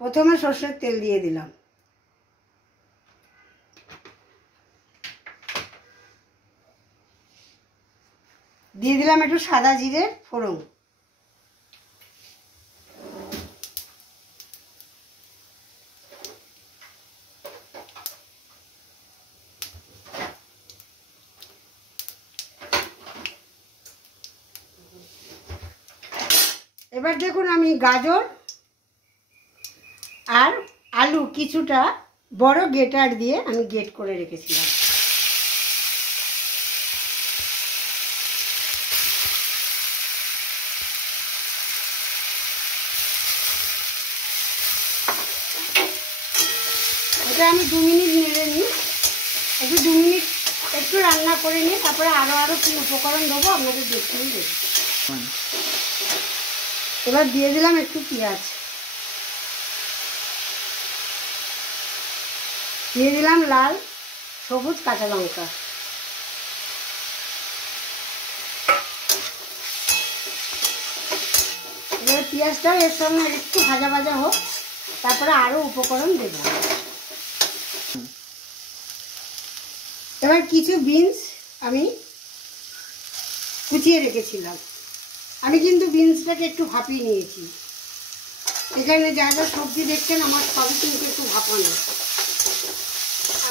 প্রথমে সর্ষের তেল দিয়ে দিলাম, দিয়ে দিলাম একটু সাদা জিরে ফোড়ন, এবার দেখুন আমি গাজর আর আলু কিছুটা বড় গ্রেটার দিয়ে আমি গ্রেট করে রেখেছিলাম। এটা আমি 2 মিনিট নেড়ে নিই, একটু 2 মিনিট একটু রান্না করে নিই, তারপরে আরও কি উপকরণ দেবো আপনাদের দেখিয়ে দেবো। এবার দিয়ে দিলাম একটু পেঁয়াজ, দিয়ে দিলাম লাল সবুজ কাঁচা লঙ্কা, এবার পেঁয়াজটাও এর সঙ্গে একটু ভাজা ভাজা হোক, তারপরে আরও উপকরণ দেব। এবার কিছু বিনস আমি কুচিয়ে রেখেছিলাম, আমি কিন্তু বিনসটাকে একটু ভাপিয়ে নিয়েছি। এখানে যা যা সবজি দেখছেন আমার সবই কিন্তু একটু ভাপানো,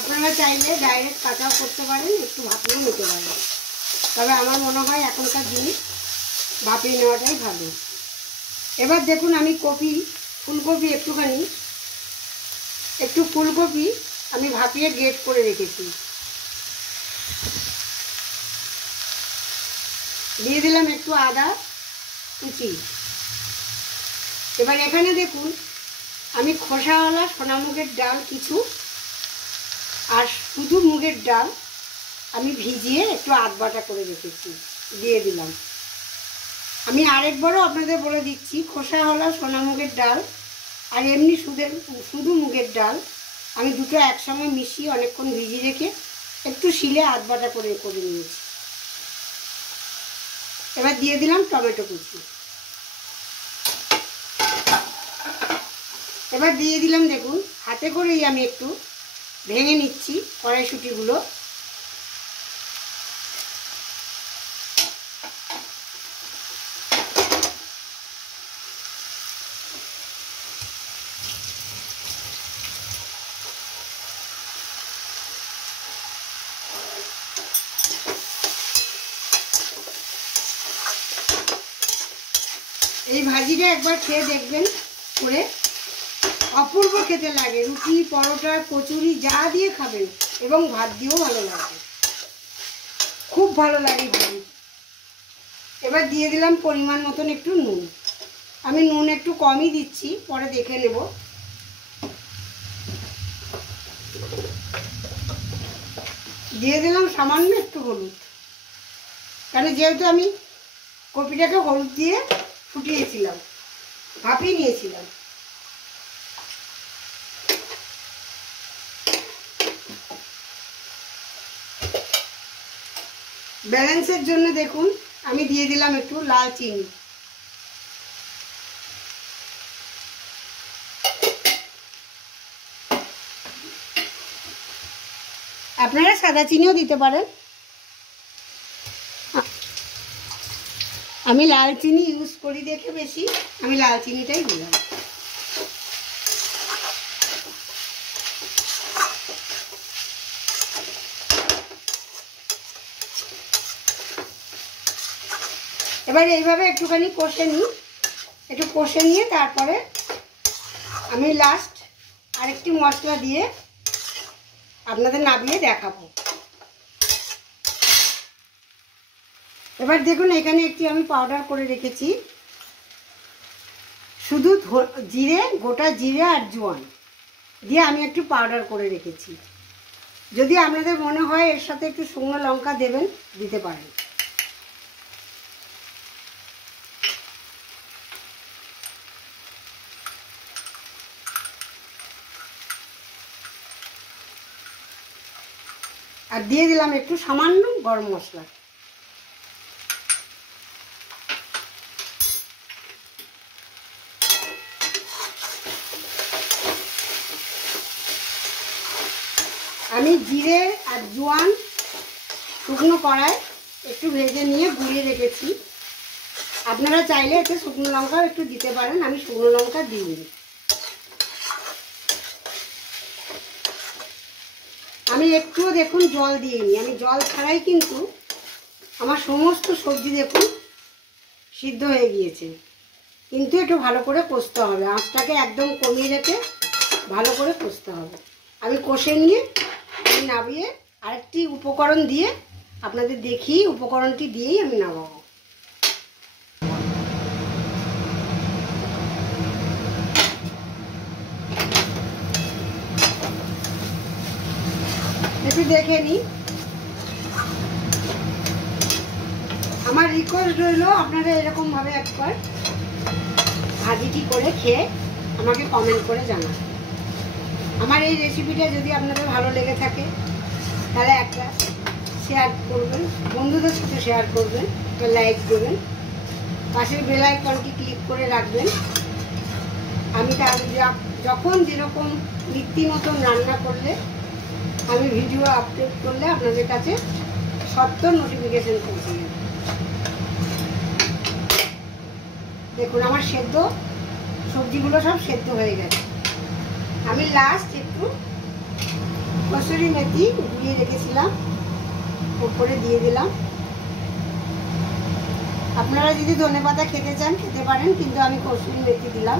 আপনারা চাইলে ডাইরেক্ট কাঁচাও করতে পারেন, একটু ভাপিয়েও নিতে পারেন, তবে আমার মনে হয় এখনকার জিনিস ভাপিয়ে নেওয়াটাই ভালো। এবার দেখুন আমি ফুলকপি একটু ফুলকপি আমি ভাপিয়ে গ্রেট করে রেখেছি, দিয়ে দিলাম একটু আদা কুচি। এবার এখানে দেখুন আমি খোসাওয়ালা সোনা মুগের ডাল কিছু আর শুধু মুগের ডাল আমি ভিজিয়ে একটু আধবাটা করে রেখেছি, দিয়ে দিলাম। আমি আরেকবারও আপনাদের বলে দিচ্ছি, খোসাওয়ালা সোনা মুগের ডাল আর এমনি শুধু মুগের ডাল আমি দুটো একসঙ্গে মিশিয়ে অনেকক্ষণ ভিজিয়ে রেখে একটু শিলে আধবাটা করে নিয়েছি। এবার দিয়ে দিলাম টমেটো কুচি, এবার দিয়ে দিলাম দেখুন হাতে করেই আমি একটু ভেঙে নিচ্ছি কড়াইশুঁটিগুলো। এই ভাজিটা একবার খেয়ে দেখবেন করে, অপূর্ব খেতে লাগে, রুটি পরোটা কচুরি যা দিয়ে খাবেন এবং ভাত দিয়েও ভালো লাগে, খুব ভালো লাগে ভাজি। এবার দিয়ে দিলাম পরিমাণ মতন একটু নুন, আমি নুন একটু কমই দিচ্ছি, পরে দেখে নেব। দিয়ে দিলাম সামান্য একটু হলুদ, কারণ যেহেতু আমি কপিটাকে হলুদ দিয়ে ফুটিয়েছিলাম, ভাপিয়ে নিয়েছিলাম। ব্যালেন্সের জন্য দেখুন আমি দিয়ে দিলাম একটু লাল চিনি, আপনারা সাদা চিনিও দিতে পারেন, আমি লাল চিনি ইউজ করি দেখে বেশি আমি লাল চিনিটাই দিলাম। এবার এইভাবে একটুখানি কষে নিয়ে তারপরে আমি লাস্ট আরেকটি মশলা দিয়ে আপনাদের নামিয়ে দেখাবো। এবার দেখুন এখানে একটি আমি পাউডার করে রেখেছি, শুধু গোটা জিরে আর জোয়ান দিয়ে আমি একটু পাউডার করে রেখেছি। যদি আপনাদের মনে হয় এর সাথে একটু শুকনো লঙ্কা দেবেন, দিতে পারেন। আর দিয়ে দিলাম একটু সামান্য গরম মশলা। আমি জিরে আর জোয়ান শুকনো কড়াই একটু ভেজে নিয়ে গুঁড়িয়ে রেখেছি। আপনারা চাইলে এতে শুকনো লঙ্কাও একটু দিতে পারেন, আমি শুকনো লঙ্কা দিইনি। আমি একটুও দেখুন জল দিইনি, আমি জল ছাড়াই কিন্তু আমার সমস্ত সবজি দেখুন সিদ্ধ হয়ে গিয়েছে। কিন্তু একটু ভালো করে কষতে হবে, আঁচটাকে একদম কমিয়ে রেখে ভালো করে কষতে হবে। আমি কষে নিয়ে আমি নামিয়ে আরেকটি উপকরণ দিয়ে আপনাদের দেখি, উপকরণটি দিয়েই আমি নামাবো। একটু দেখে নিই। আমার রিকোয়েস্ট রইল আপনারা এরকমভাবে একবার ভাজিটি করে খেয়ে আমাকে কমেন্ট করে জানান। আমার এই রেসিপিটা যদি আপনাদের ভালো লেগে থাকে তাহলে একটা শেয়ার করবেন, বন্ধুদের সাথে শেয়ার করবেন, একটা লাইক দেবেন, পাশের বেল আইকনটি ক্লিক করে রাখবেন। আমি যখন যেরকম রীতিমতন রান্না করলে আমি ভিডিও আপলোড করলে আপনাদের কাছে সত্তর নোটিফিকেশন পৌঁছে যাবে। দেখুন আমার সেদ্ধ সবজিগুলো সব সেদ্ধ হয়ে গেছে। আমি লাস্ট একটু কসুরি মেথি গুলিয়ে রেখেছিলাম উপরে দিয়ে দিলাম। আপনারা যদি ধনেপাতা খেতে চান খেতে পারেন, কিন্তু আমি কসুরি মেথি দিলাম।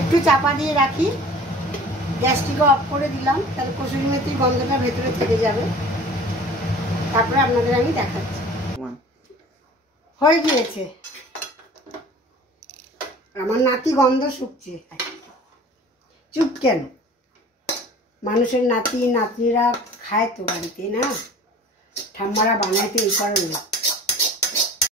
একটু চাপা দিয়ে রাখি, গ্যাসটিকে অফ করে দিলাম, তাহলে কসুরি মেথির গন্ধটা ভেতরে থেকে যাবে। তারপরে আপনাদের আমি দেখাচ্ছি। হয়ে গিয়েছে, আমার নাতি গন্ধ শুকছে। চুপ কেন? মানুষের নাতি নাতনিরা খায় তো বাড়িতে, না ঠাম্মারা বানাইতে এই কারণে।